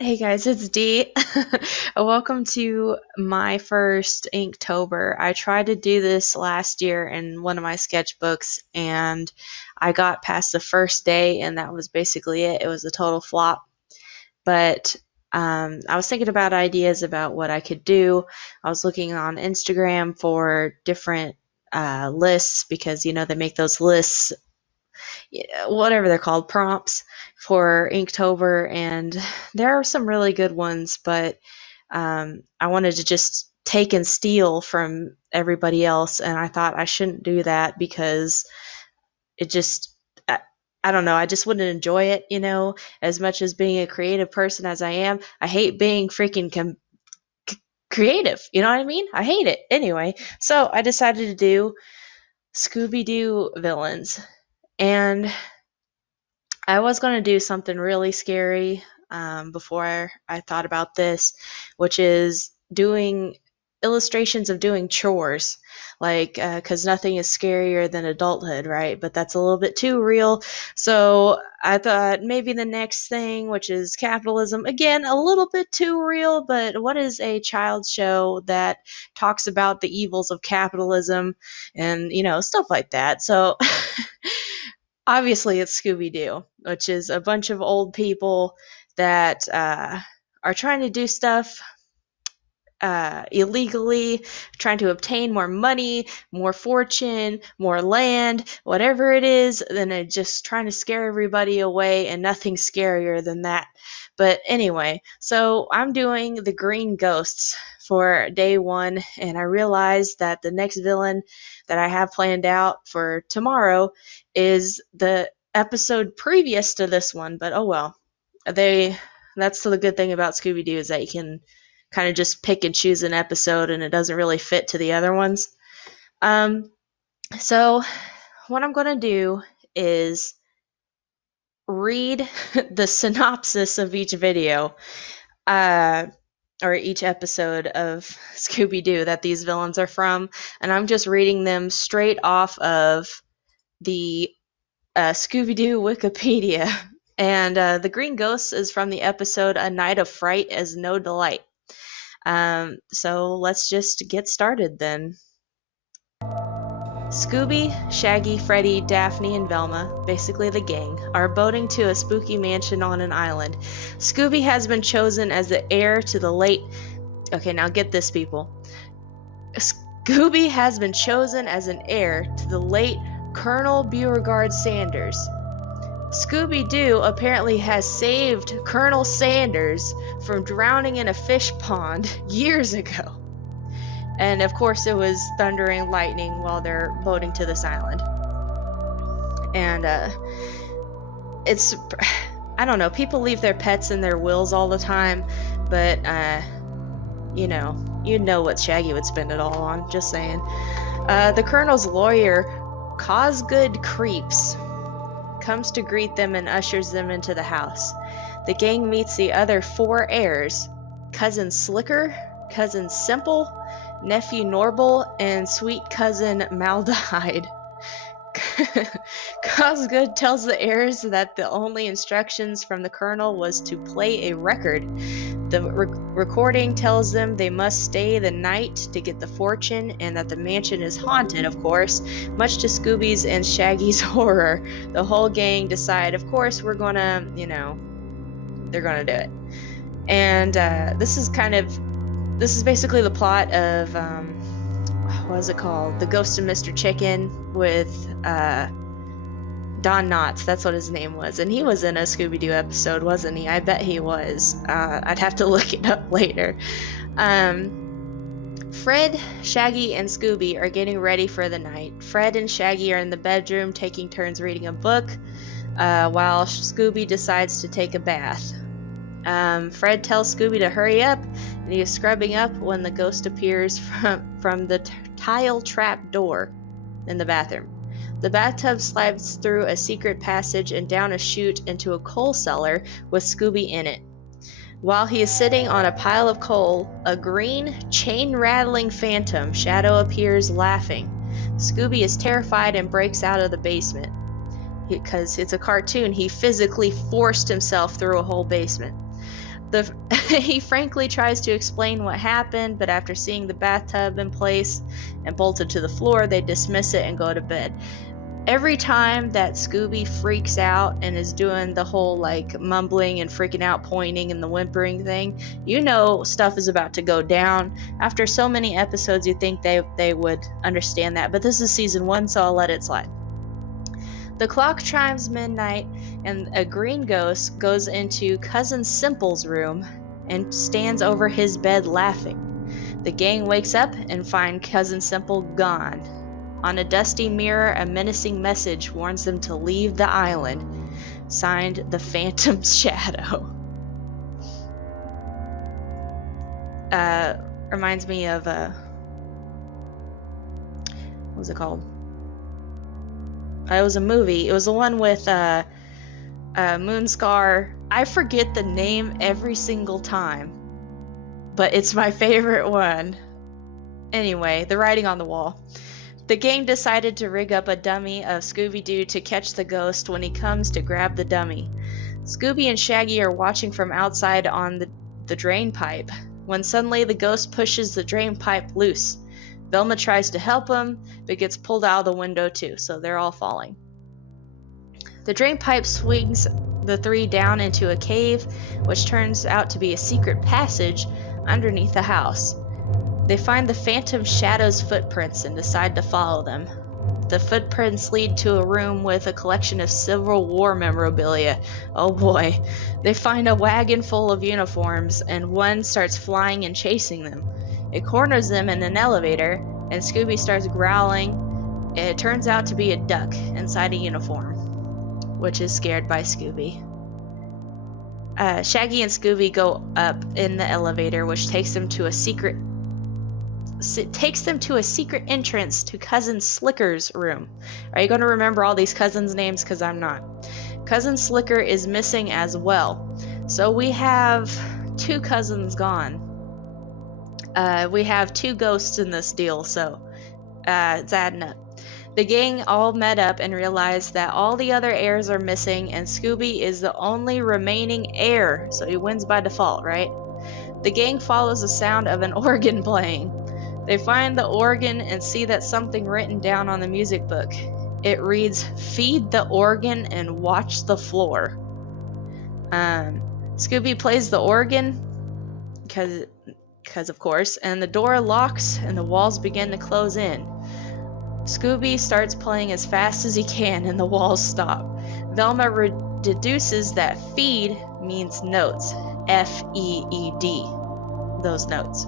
Hey guys, it's Dee. Welcome to my first Inktober. I tried to do this last year in one of my sketchbooks and I got past the first day and that was basically it. It was a total flop. But I was thinking about ideas about what I could do. I was looking on Instagram for different lists because, they make those lists, whatever they're called, prompts for Inktober, and there are some really good ones, but I wanted to just take and steal from everybody else, and I thought I shouldn't do that because it just. I don't know. I just wouldn't enjoy it, as much as being a creative person as I am. I hate being freaking creative. You know what I mean? I hate it. Anyway, so I decided to do Scooby-Doo Villains. And I was going to do something really scary before I thought about this, which is doing illustrations of doing chores. Like, because nothing is scarier than adulthood, right? But that's a little bit too real. So I thought maybe the next thing, which is capitalism, again, a little bit too real, but what is a child's show that talks about the evils of capitalism and, stuff like that? So. Obviously it's Scooby-Doo, which is a bunch of old people that are trying to do stuff illegally, trying to obtain more money, more fortune, more land, whatever it is, then they're just trying to scare everybody away, and nothing's scarier than that. But anyway, so I'm doing the Green Ghosts for day one, and I realized that the next villain that I have planned out for tomorrow is the episode previous to this one, but oh well. They that's the good thing about Scooby Doo is that you can kind of just pick and choose an episode and it doesn't really fit to the other ones. Um, so, what I'm going to do is read the synopsis of each video uh, or each episode of Scooby Doo that these villains are from, and I'm just reading them straight off of the Scooby Doo Wikipedia. And the Green Ghost is from the episode A Night of Fright is No Delight. So let's just get started then. Scooby, Shaggy, Freddy, Daphne, and Velma, basically the gang, are boating to a spooky mansion on an island. Scooby has been chosen as the heir to the late. Okay, now get this, people. Scooby has been chosen as an heir to the late Colonel Beauregard Sanders. Scooby-Doo apparently has saved Colonel Sanders from drowning in a fish pond years ago. And of course, it was thundering lightning while they're boating to this island. And it's, I don't know, people leave their pets in their wills all the time, but you know what Shaggy would spend it all on, just saying. The Colonel's lawyer, Cosgood Creeps, comes to greet them and ushers them into the house. The gang meets the other four heirs, Cousin Slicker, Cousin Simple, Nephew Norble, and sweet cousin Maldehyde. Cosgood tells the heirs that the only instructions from the colonel was to play a record. The recording tells them they must stay the night to get the fortune, and that the mansion is haunted, of course, much to Scooby's and Shaggy's horror. The whole gang decide, of course, we're gonna, they're gonna do it. And this is basically the plot of what is it called? The Ghost of Mr. Chicken with Don Knotts. That's what his name was, and he was in a Scooby-Doo episode, wasn't he? I bet he was. I'd have to look it up later. Fred, Shaggy, and Scooby are getting ready for the night. Fred and Shaggy are in the bedroom taking turns reading a book, while Scooby decides to take a bath. Fred tells Scooby to hurry up, and he is scrubbing up when the ghost appears from the tile trap door in the bathroom. The bathtub slides through a secret passage and down a chute into a coal cellar with Scooby in it. While he is sitting on a pile of coal, a green, chain-rattling phantom shadow appears laughing. Scooby is terrified and breaks out of the basement. Because it's a cartoon, he physically forced himself through a whole basement. He frankly tries to explain what happened, but after seeing the bathtub in place and bolted to the floor, they dismiss it and go to bed. Every time that Scooby freaks out and is doing the whole like mumbling and freaking out, pointing and the whimpering thing, you know stuff is about to go down. After so many episodes, you think they would understand that, but this is season 1, so I'll let it slide. The clock chimes midnight, and a green ghost goes into Cousin Simple's room and stands over his bed laughing. The gang wakes up and find Cousin Simple gone. On a dusty mirror, a menacing message warns them to leave the island. Signed, The Phantom's Shadow. Reminds me of, what was it called? It was a movie. It was the one with Moonscar. I forget the name every single time, but it's my favorite one. Anyway, The Writing on the Wall. The gang decided to rig up a dummy of Scooby-Doo to catch the ghost when he comes to grab the dummy. Scooby and Shaggy are watching from outside on the drain pipe, when suddenly the ghost pushes the drain pipe loose. Velma tries to help him, but gets pulled out of the window too, so they're all falling. The drain pipe swings the three down into a cave, which turns out to be a secret passage underneath the house. They find the Phantom Shadow's footprints and decide to follow them. The footprints lead to a room with a collection of Civil War memorabilia. Oh boy. They find a wagon full of uniforms, and one starts flying and chasing them. It corners them in an elevator, and Scooby starts growling. It turns out to be a duck inside a uniform, which is scared by Scooby. Shaggy and Scooby go up in the elevator, which takes them to a secret entrance to Cousin Slicker's room. Are you going to remember all these cousins' names? Because I'm not. Cousin Slicker is missing as well. So we have 2 cousins gone. We have 2 ghosts in this deal, so it's adding up. The gang all met up and realized that all the other heirs are missing, and Scooby is the only remaining heir, so he wins by default, right? The gang follows the sound of an organ playing. They find the organ and see that something written down on the music book. It reads, "Feed the organ and watch the floor." Scooby plays the organ, because of course, and the door locks and the walls begin to close in. Scooby starts playing as fast as he can and the walls stop. Velma deduces that feed means notes. F-E-E-D. Those notes.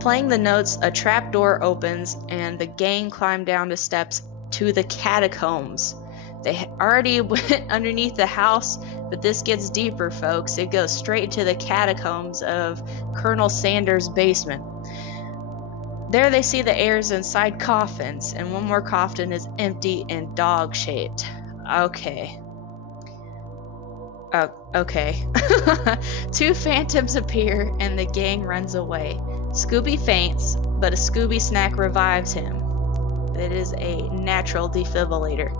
Playing the notes, a trap door opens and the gang climb down the steps to the catacombs. They already went underneath the house, but this gets deeper, folks. It goes straight to the catacombs of Colonel Sanders' basement. There they see the heirs inside coffins, and one more coffin is empty and dog-shaped. Okay. Okay. 2 phantoms appear, and the gang runs away. Scooby faints, but a Scooby snack revives him. It is a natural defibrillator.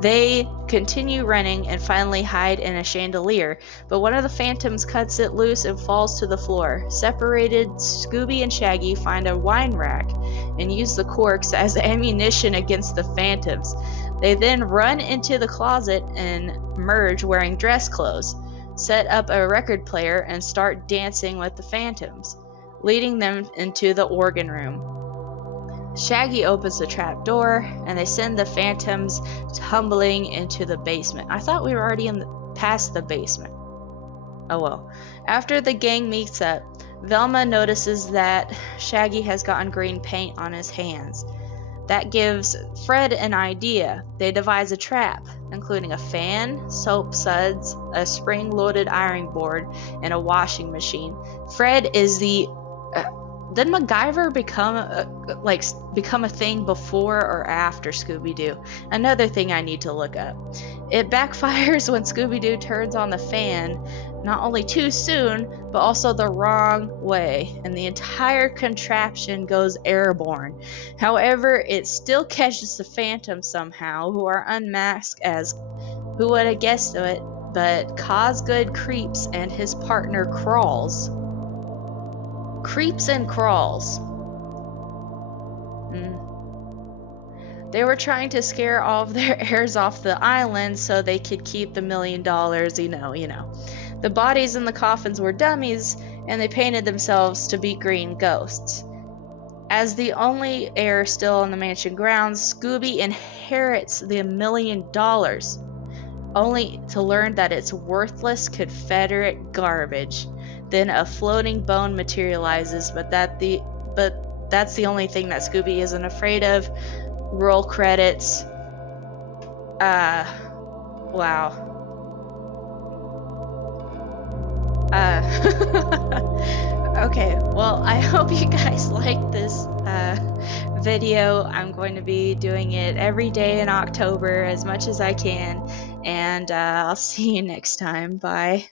They continue running and finally hide in a chandelier, but one of the phantoms cuts it loose and falls to the floor. Separated, Scooby and Shaggy find a wine rack and use the corks as ammunition against the phantoms. They then run into the closet and merge wearing dress clothes, set up a record player, and start dancing with the phantoms, leading them into the organ room. Shaggy opens the trap door, and they send the phantoms tumbling into the basement. I thought we were already past the basement. Oh well. After the gang meets up, Velma notices that Shaggy has gotten green paint on his hands. That gives Fred an idea. They devise a trap, including a fan, soap suds, a spring-loaded ironing board, and a washing machine. Fred is the... did MacGyver become a thing before or after Scooby-Doo? Another thing I need to look up. It backfires when Scooby-Doo turns on the fan, not only too soon, but also the wrong way, and the entire contraption goes airborne. However, it still catches the phantoms somehow, who are unmasked as... Who would have guessed it? but Cosgood creeps and his partner crawls. Creeps and crawls. They were trying to scare all of their heirs off the island so they could keep the $1 million, you know. The bodies in the coffins were dummies, and they painted themselves to be green ghosts. As the only heir still on the mansion grounds, Scooby inherits the $1 million, only to learn that it's worthless Confederate garbage. Then a floating bone materializes, but that's the only thing that Scooby isn't afraid of. Roll credits. Wow. Okay, well, I hope you guys liked this video. I'm going to be doing it every day in October as much as I can, and I'll see you next time. Bye.